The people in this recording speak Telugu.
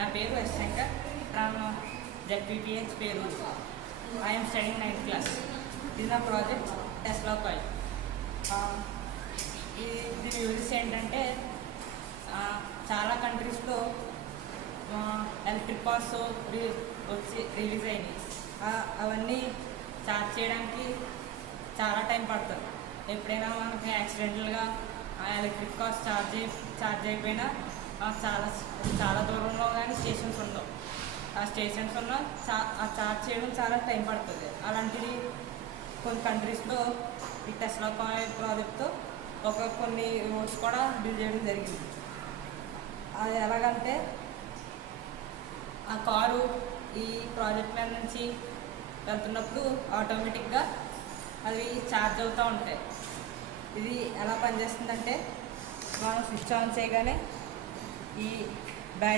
నా పేరు ఎస్ శంకర్ ఫ్రమ్ ZPPH పేరు. I am studying 9th class. ఇది నా ప్రాజెక్ట్ టెస్లా కాయిల్. ఇది యూజెస్ ఏంటంటే చాలా కంట్రీస్లో ఎలక్ట్రిక్ కార్స్ వచ్చి రిలీజ్ అయినాయి. అవన్నీ ఛార్జ్ చేయడానికి చాలా టైం పడుతుంది. ఎప్పుడైనా మనకి యాక్సిడెంటల్గా ఎలక్ట్రిక్ కార్స్ ఛార్జ్ అయిపోయినా చాలా దూరంలో కానీ స్టేషన్స్ ఉండవు. ఆ స్టేషన్స్ ఉన్న ఛార్జ్ చేయడం చాలా టైం పడుతుంది. అలాంటిది కొన్ని కంట్రీస్లో ఈ టెస్లా కాయిల్ ప్రాజెక్ట్తో కొన్ని రోడ్స్ కూడా బిల్డ్ చేయడం జరిగింది. అది ఎలాగంటే ఆ కారు ఈ ప్రాజెక్ట్ మీద నుంచి వెళ్తున్నప్పుడు ఆటోమేటిక్గా అవి ఛార్జ్ అవుతూ ఉంటాయి. ఇది ఎలా పనిచేస్తుందంటే మనం స్విచ్ ఆన్ చేయగానే ఈ